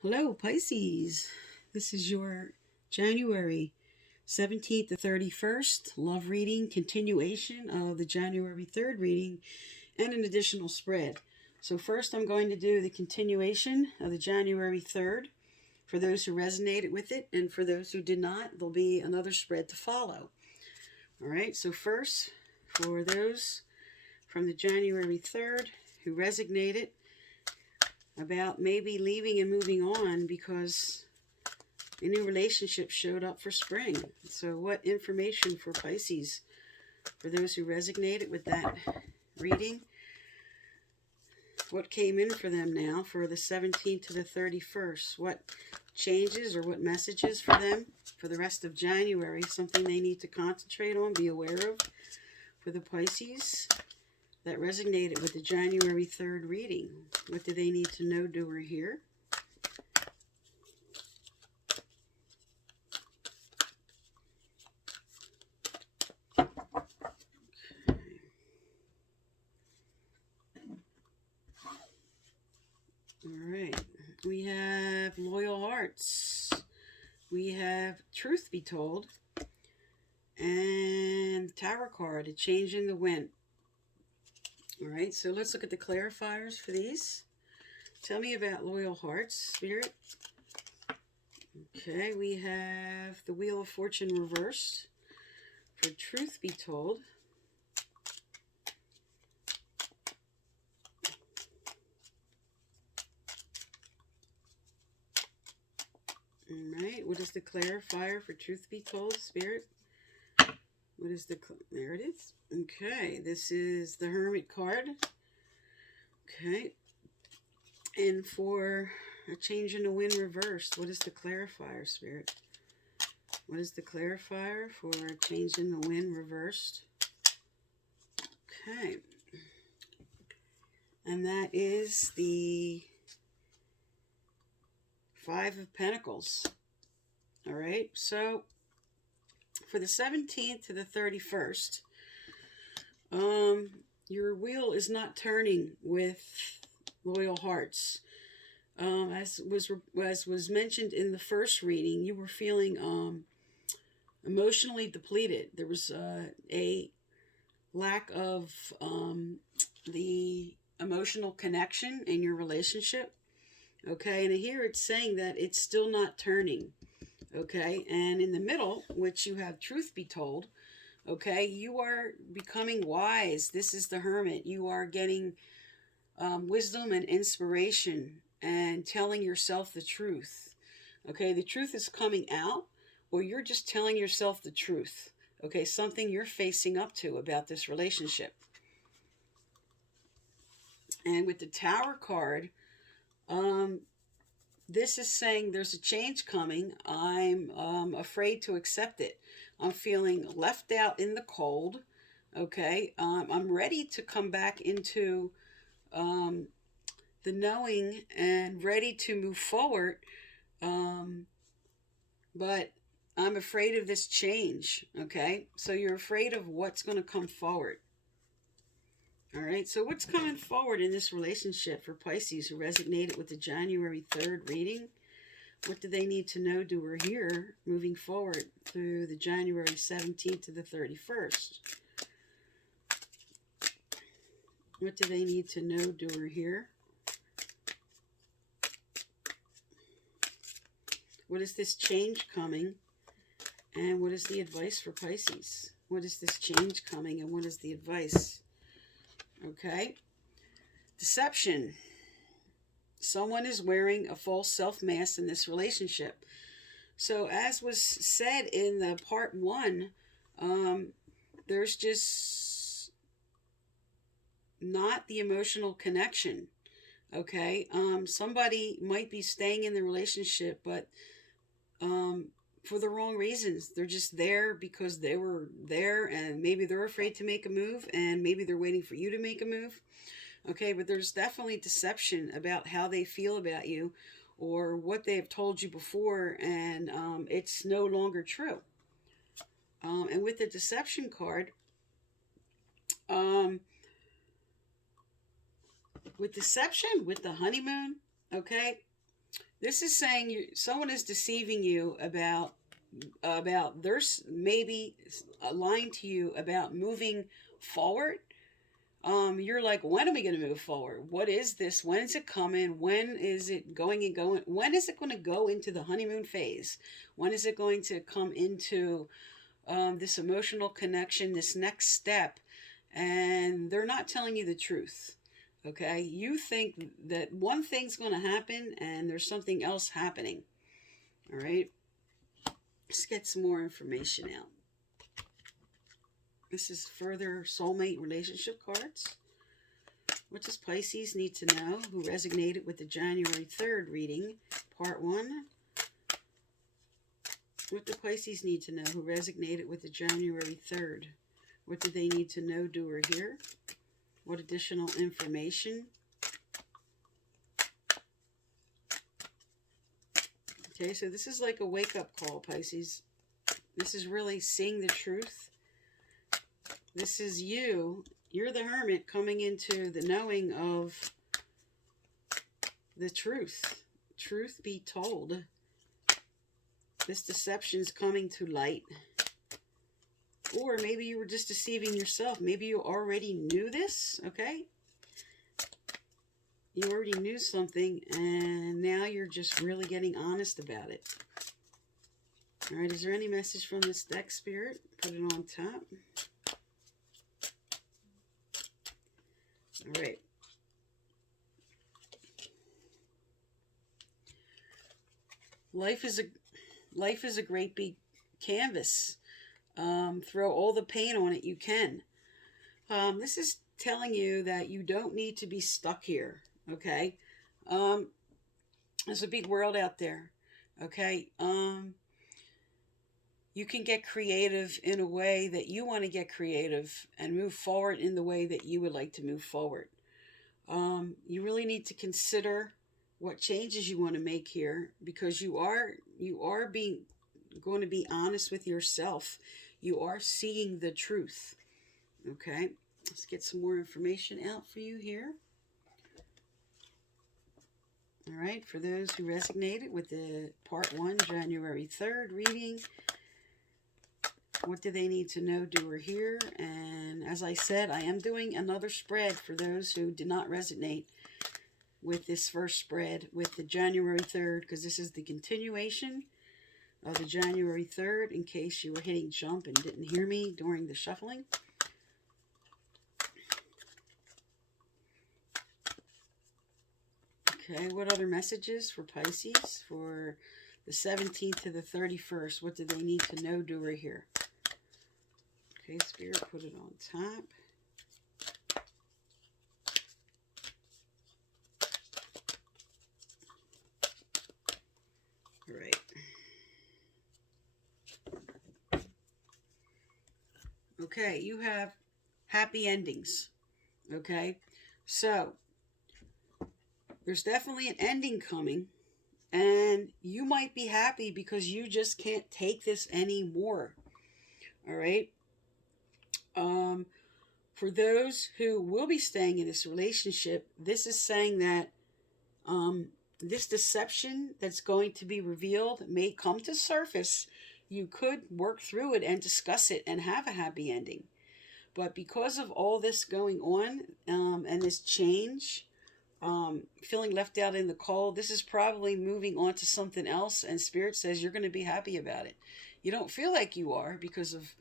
Hello, Pisces. This is your January 17th to 31st love reading, continuation of the January 3rd reading, and an additional spread. So, first, I'm going to do the continuation of the January 3rd. For those who resonated with it, and for those who did not, there'll be another spread to follow. All right, so first, for those from the January 3rd who resonated about maybe leaving and moving on because a new relationship showed up for spring. So, what information for Pisces, for those who resonated with that reading? What came in for them now for the 17th to the 31st? What changes or what messages for them for the rest of January? Something they need to concentrate on, be aware of for the Pisces that resonated with the January 3rd reading. What do they need to know, do, or hear? All right, we have loyal hearts. We have truth be told. And tarot card, a change in the wind. All right, so let's look at the clarifiers for these. Tell me about loyal hearts, Spirit. Okay, we have the Wheel of Fortune reversed. For truth be told. All right, what is the clarifier for truth be told, Spirit? What is the... There it is. Okay, this is the Hermit card. Okay. And for a change in the wind reversed, what is the clarifier, Spirit? What is the clarifier for a change in the wind reversed? Okay. And that is the Five of Pentacles. All right, so for the 17th to the 31st, your wheel is not turning with loyal hearts. As was mentioned in the first reading, you were feeling emotionally depleted. There was a lack of the emotional connection in your relationship. Okay, and here it's saying that it's still not turning. Okay, and in the middle, which you have truth be told, okay, you are becoming wise. This is the Hermit. You are getting wisdom and inspiration and telling yourself the truth. Okay, the truth is coming out, or you're just telling yourself the truth. Okay, something you're facing up to about this relationship. And with the Tower card, this is saying there's a change coming. I'm afraid to accept it. I'm feeling left out in the cold. Okay, I'm ready to come back into the knowing and ready to move forward. But I'm afraid of this change. Okay, so you're afraid of what's going to come forward. All right, so what's coming forward in this relationship for Pisces who resonated with the January 3rd reading? What do they need to know, do, or hear moving forward through the January 17th to the 31st? What do they need to know, do, or hear? What is this change coming? And what is the advice for Pisces? What is this change coming and what is the advice? Okay. Deception. Someone is wearing a false self-mask in this relationship. So as was said in the part 1, there's just not the emotional connection. Okay. Somebody might be staying in the relationship, but for the wrong reasons. They're just there because they were there and maybe they're afraid to make a move and maybe they're waiting for you to make a move. Okay, but there's definitely deception about how they feel about you or what they have told you before, and it's no longer true. And with the deception card, with deception, with the honeymoon, okay, This is saying someone is deceiving you about there's maybe lying to you about moving forward. You're like, when are we going to move forward? What is this? When is it coming? When is it going and going? When is it going to go into the honeymoon phase? When is it going to come into this emotional connection, this next step? And they're not telling you the truth. Okay, you think that one thing's going to happen and there's something else happening. All right, let's get some more information out. This is further soulmate relationship cards. What does Pisces need to know? Who resonated with the January 3rd reading, part 1? What do Pisces need to know? Who resonated with the January 3rd? What do they need to know, do, or hear? What additional information? Okay, so this is like a wake-up call, Pisces. This is really seeing the truth. This is you. You're the hermit coming into the knowing of the truth. Truth be told. This deception's coming to light. Or maybe you were just deceiving yourself. Maybe you already knew this, okay? You already knew something, and now you're just really getting honest about it. All right, is there any message from this deck, Spirit? Put it on top. All right. Life is a great big canvas. Throw all the paint on it you can. This is telling you that you don't need to be stuck here. Okay. There's a big world out there. Okay. You can get creative in a way that you want to get creative and move forward in the way that you would like to move forward. You really need to consider what changes you want to make here, because you are going to be honest with yourself. You are seeing the truth. Okay, let's get some more information out for you here. All right, for those who resonated with the part 1 January 3rd reading, what do they need to know, do, or hear? And as I said, I am doing another spread for those who did not resonate with this first spread with the January 3rd, because this is the continuation of the January 3rd, in case you were hitting jump and didn't hear me during the shuffling. Okay, what other messages for Pisces for the 17th to the 31st? What do they need to know, do, or hear? Okay, Spirit, put it on top. All right. Okay, you have happy endings. Okay, so there's definitely an ending coming, and you might be happy because you just can't take this anymore. All right. For those who will be staying in this relationship, this is saying that this deception that's going to be revealed may come to surface. You could work through it and discuss it and have a happy ending. But because of all this going on and this change, feeling left out in the cold, this is probably moving on to something else, and Spirit says you're going to be happy about it. You don't feel like you are because of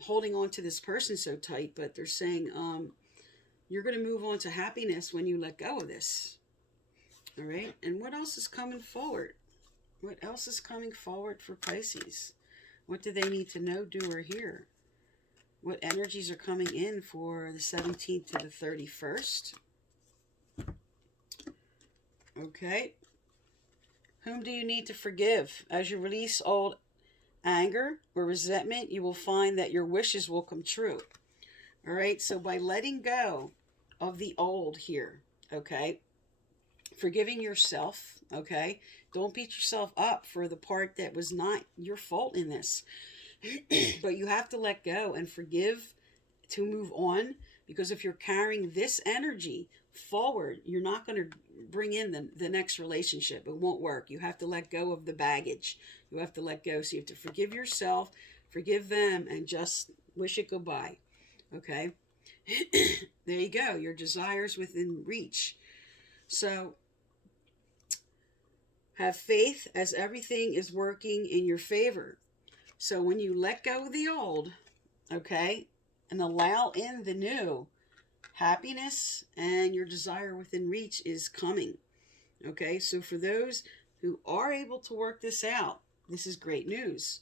holding on to this person so tight, but they're saying you're going to move on to happiness when you let go of this. All right, and what else is coming forward? What else is coming forward for Pisces? What do they need to know, do, or hear? What energies are coming in for the 17th to the 31st? Okay. Whom do you need to forgive? As you release old anger or resentment, you will find that your wishes will come true. All right, so by letting go of the old here, okay, forgiving yourself, okay, don't beat yourself up for the part that was not your fault in this. But you have to let go and forgive to move on, because if you're carrying this energy forward, you're not going to bring in the next relationship. It won't work. You have to let go of the baggage. You have to let go. So you have to forgive yourself, forgive them, and just wish it goodbye. Okay? There you go. Your desires within reach. So have faith as everything is working in your favor. So when you let go of the old, okay, and allow in the new, happiness and your desire within reach is coming. Okay, so for those who are able to work this out, this is great news.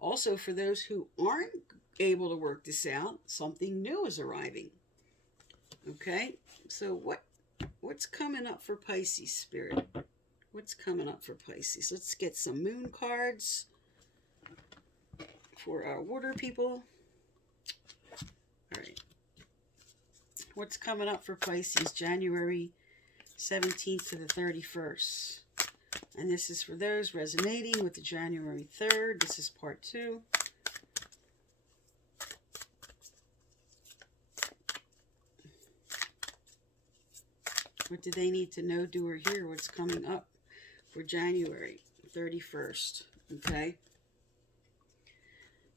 Also, for those who aren't able to work this out, something new is arriving. Okay, so what's coming up for Pisces, Spirit? What's coming up for Pisces? Let's get some moon cards for our water people. All right. What's coming up for Pisces, January 17th to the 31st? And this is for those resonating with the January 3rd. This is part 2. What do they need to know, do, or hear? What's coming up for January 31st? Okay.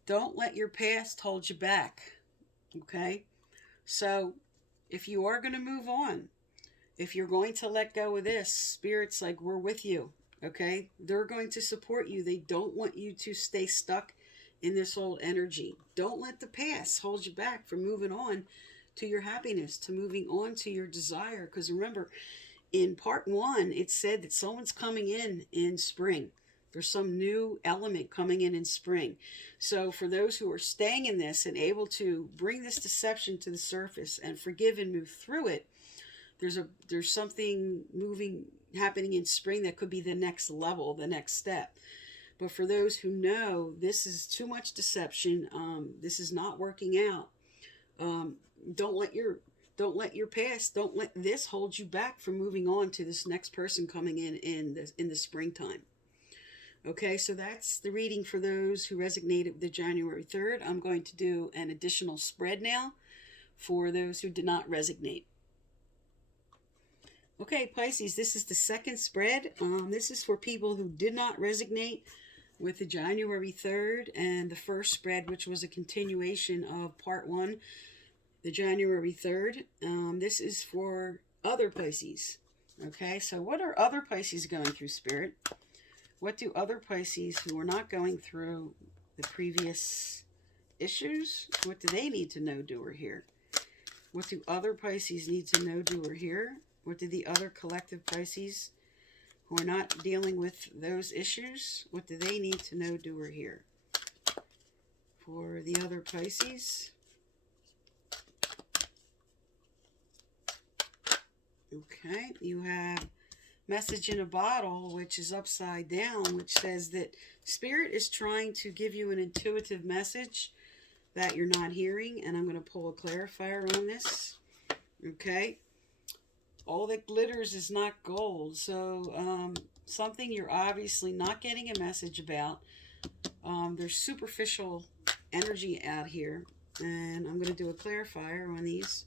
Don't let your past hold you back. Okay. So if you are going to move on, if you're going to let go of this, Spirit's like, we're with you. Okay. They're going to support you. They don't want you to stay stuck in this old energy. Don't let the past hold you back from moving on to your happiness, to moving on to your desire. Because remember, in part 1, it said that someone's coming in spring. There's some new element coming in spring. So for those who are staying in this and able to bring this deception to the surface and forgive and move through it, there's something happening in spring that could be the next level, the next step. But for those who know this is too much deception, this is not working out, don't let your past, don't let this hold you back from moving on to this next person coming in the springtime. Okay, so that's the reading for those who resonated with the January 3rd. I'm going to do an additional spread now for those who did not resonate. Okay, Pisces, this is the second spread. This is for people who did not resonate with the January 3rd and the first spread, which was a continuation of part 1, the January 3rd. This is for other Pisces. Okay, so what are other Pisces going through, Spirit? What do other Pisces who are not going through the previous issues, what do they need to know, do, or hear? What do other Pisces need to know, do, or hear? What do the other collective Pisces who are not dealing with those issues, what do they need to know, do, or hear? For the other Pisces. Okay, you have message in a bottle, which is upside down, which says that Spirit is trying to give you an intuitive message that you're not hearing, and I'm going to pull a clarifier on this. Okay, all that glitters is not gold. So something you're obviously not getting a message about. There's superficial energy out here, and I'm going to do a clarifier on these.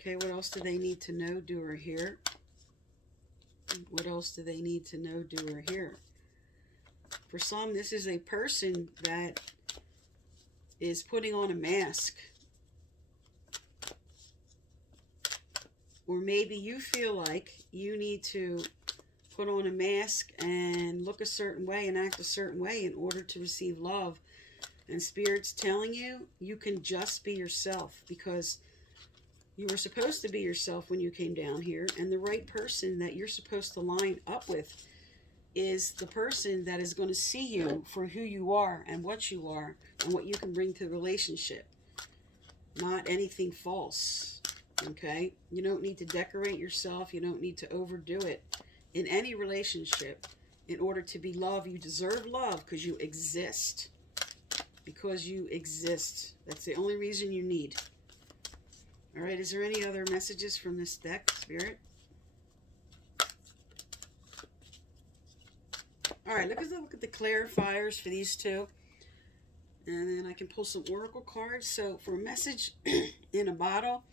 Okay, what else do they need to know, do, or hear? What else do they need to know, do, or hear? For some, this is a person that is putting on a mask. Or maybe you feel like you need to put on a mask and look a certain way and act a certain way in order to receive love. And Spirit's telling you, you can just be yourself, because you were supposed to be yourself when you came down here, and the right person that you're supposed to line up with is the person that is going to see you for who you are and what you are and what you can bring to the relationship. Not anything false, okay? You don't need to decorate yourself. You don't need to overdo it in any relationship in order to be loved. You deserve love because you exist. Because you exist. That's the only reason you need. All right, is there any other messages from this deck, Spirit? All right, look at the clarifiers for these two. And then I can pull some oracle cards. So for a message in a bottle,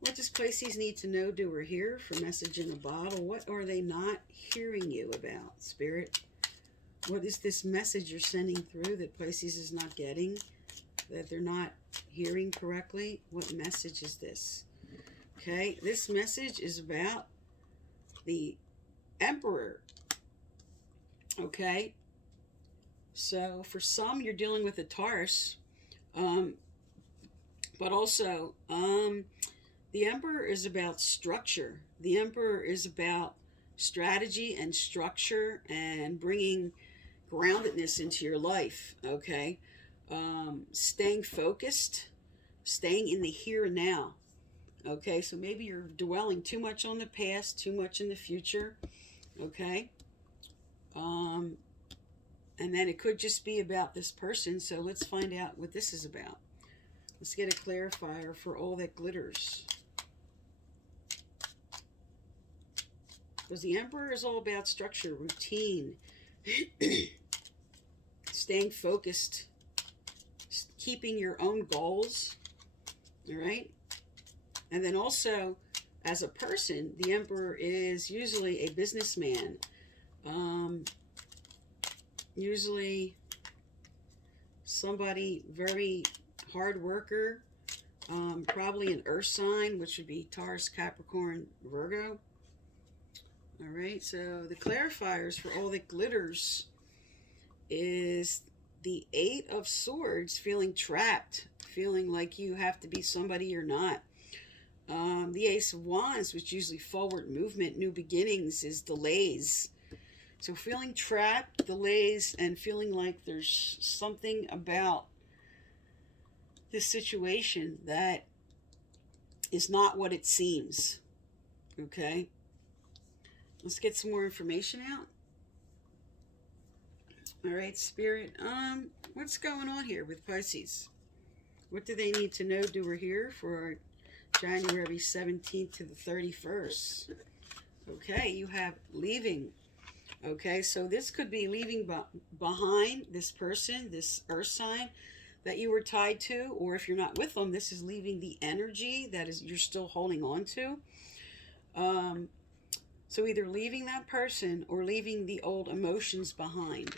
What does Pisces need to know, do, or hear for message in a bottle? What are they not hearing you about, Spirit? What is this message you're sending through that Pisces is not getting, that they're not hearing correctly? What message is this? Okay, this message is about the Emperor. Okay, so for some, you're dealing with a Taurus, but also the Emperor is about structure. The Emperor is about strategy and structure and bringing groundedness into your life, okay? Staying focused, staying in the here and now, okay? So maybe you're dwelling too much on the past, too much in the future, okay? And then it could just be about this person, so let's find out what this is about. Let's get a clarifier for all that glitters. Because the Emperor is all about structure, routine, staying focused, keeping your own goals, all right? And then also, as a person, the Emperor is usually a businessman, usually somebody very hard worker, probably an earth sign, which would be Taurus, Capricorn, Virgo. All right, so the clarifiers for all that glitters is the Eight of Swords, feeling trapped, feeling like you have to be somebody you're not. The Ace of Wands, which usually forward movement, new beginnings, is delays. So feeling trapped, delays, and feeling like there's something about this situation that is not what it seems. Okay? Let's get some more information out. All right, Spirit. What's going on here with Pisces? What do they need to know, do, or hear for January 17th to the 31st? Okay, you have leaving. Okay, so this could be leaving behind this person, this earth sign that you were tied to, or if you're not with them, this is leaving the energy that is you're still holding on to. So either leaving that person or leaving the old emotions behind.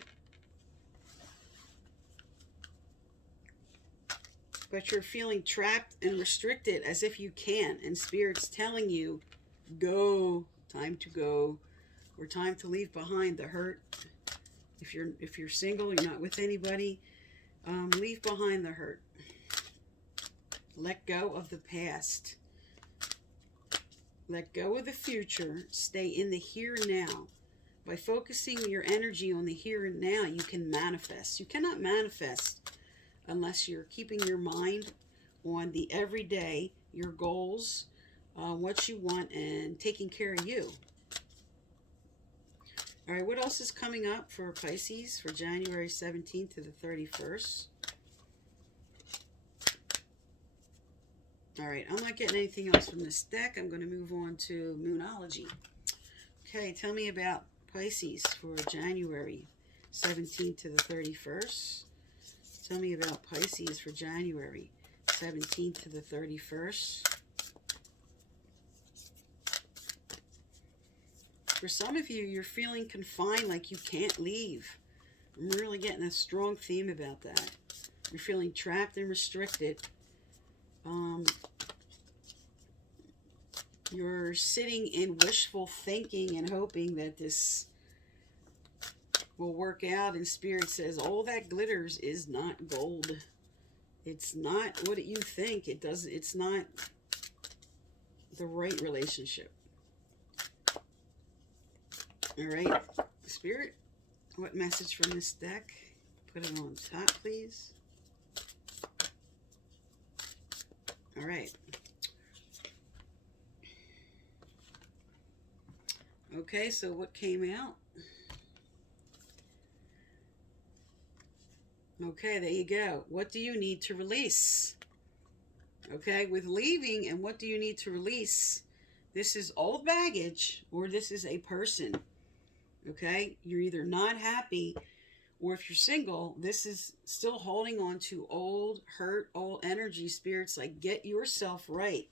But you're feeling trapped and restricted as if you can't, and Spirit's telling you, go, time to go, or time to leave behind the hurt. If you're single, you're not with anybody, leave behind the hurt. Let go of the past. Let go of the future. Stay in the here and now. By focusing your energy on the here and now, you can manifest. You cannot manifest unless you're keeping your mind on the everyday, your goals, what you want, and taking care of you. All right, what else is coming up for Pisces for January 17th to the 31st? All right, I'm not getting anything else from this deck. I'm going to move on to Moonology. Okay, tell me about Pisces for January 17th to the 31st. Tell me about Pisces for January 17th to the 31st. For some of you, you're feeling confined, like you can't leave. I'm really getting a strong theme about that. You're feeling trapped and restricted. You're sitting in wishful thinking and hoping that this will work out, and Spirit says all that glitters is not gold. It's not what you think. It's not the right relationship. All right, Spirit, what message from this deck? Put it on top, please. All right. Okay, so what came out? Okay, there you go. What do you need to release? Okay, with leaving and what do you need to release? This is old baggage or this is a person. Okay, you're either not happy, or if you're single, this is still holding on to old hurt, old energy. Spirits like, get yourself right.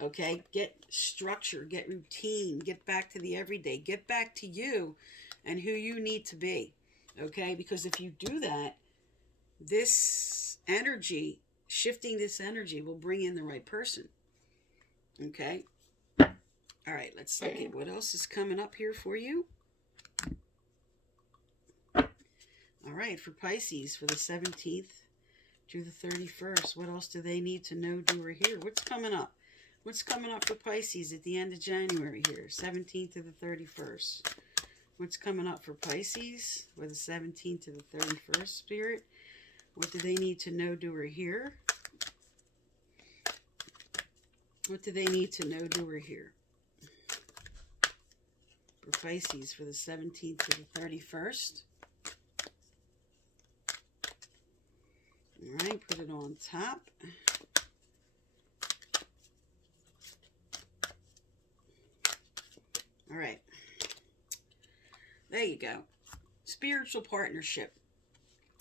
Okay, get structure, get routine, get back to the everyday, get back to you and who you need to be. Okay, because if you do that, this energy, shifting this energy will bring in the right person. Okay, all right, let's look at what else is coming up here for you. All right, for Pisces, for the 17th to the 31st, what else do they need to know, do, or hear? What's coming up? What's coming up for Pisces at the end of January here, 17th to the 31st? What's coming up for Pisces for the 17th to the 31st, Spirit? What do they need to know, do, or hear? What do they need to know, do, or hear? For Pisces for the 17th to the 31st. All right, put it on top. All right. There you go. Spiritual partnership.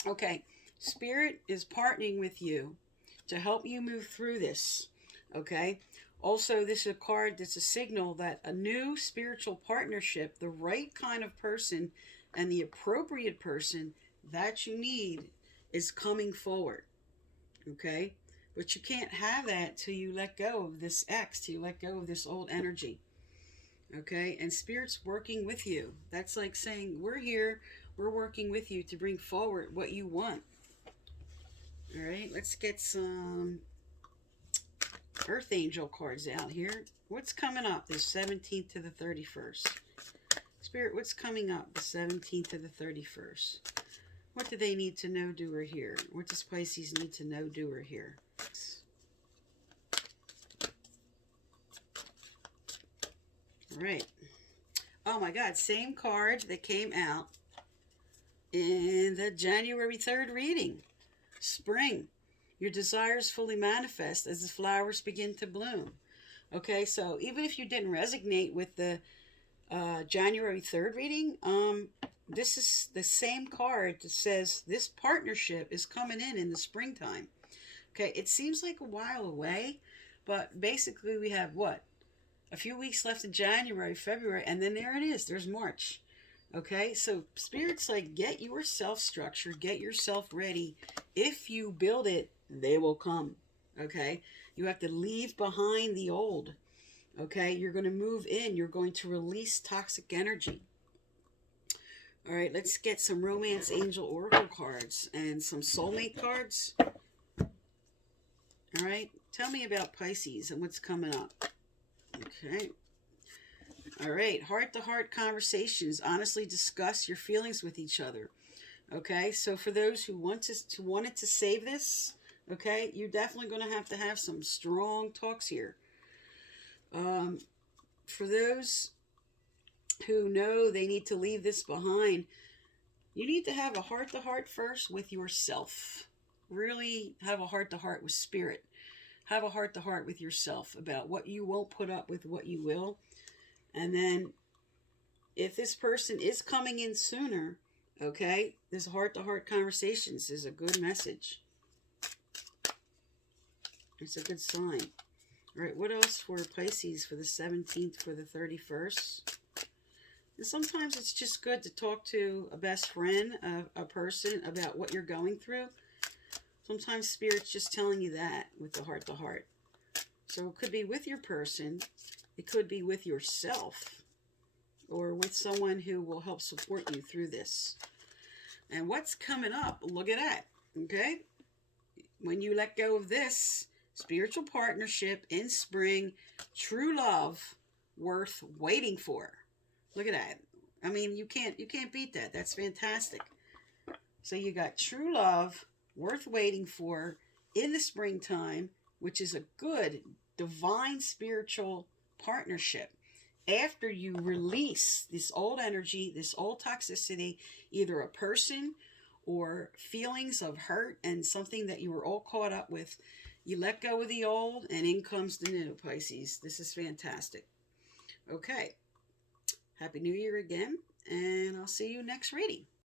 Okay. Spirit is partnering with you to help you move through this. Okay. Also, this is a card that's a signal that a new spiritual partnership, the right kind of person and the appropriate person that you need is coming forward. Okay. But you can't have that till you let go of this X, till you let go of this old energy. Okay, and Spirit's working with you. That's like saying, we're here, we're working with you to bring forward what you want. All right, let's get some Earth Angel cards out here. What's coming up this 17th to the 31st? Spirit, what's coming up the 17th to the 31st? What do they need to know, do, or hear? What does Pisces need to know, do, or hear? Right. Oh my God, same card that came out in the January 3rd reading. Spring. Your desires fully manifest as the flowers begin to bloom. Okay, so even if you didn't resonate with the January 3rd reading, this is the same card that says this partnership is coming in the springtime. Okay, it seems like a while away, but basically we have what? A few weeks left in January, February, and then there it is. There's March. Okay, so Spirit's like, get yourself structured, get yourself ready. If you build it, they will come. Okay, you have to leave behind the old. Okay, you're going to move in. You're going to release toxic energy. All right, let's get some Romance Angel Oracle cards and some Soulmate cards. All right, tell me about Pisces and what's coming up. Okay. All right. Heart-to-heart conversations. Honestly discuss your feelings with each other. Okay. So for those who wanted to save this, okay, you're definitely going to have some strong talks here. For those who know they need to leave this behind, you need to have a heart-to-heart first with yourself. Really have a heart-to-heart with Spirit. Have a heart-to-heart with yourself about what you won't put up with, what you will. And then if this person is coming in sooner, okay, this heart-to-heart conversations is a good message. It's a good sign. All right, what else for Pisces for the 17th, for the 31st? And sometimes it's just good to talk to a best friend, a person, about what you're going through. Sometimes Spirit's just telling you that with the heart-to-heart. So it could be with your person. It could be with yourself. Or with someone who will help support you through this. And what's coming up? Look at that. Okay? When you let go of this, spiritual partnership in spring, true love, worth waiting for. Look at that. I mean, you can't beat that. That's fantastic. So you got true love, worth waiting for in the springtime, which is a good divine spiritual partnership. After you release this old energy, this old toxicity, either a person or feelings of hurt and something that you were all caught up with, you let go of the old and in comes the new, Pisces. This is fantastic. Okay. Happy New Year again, and I'll see you next reading.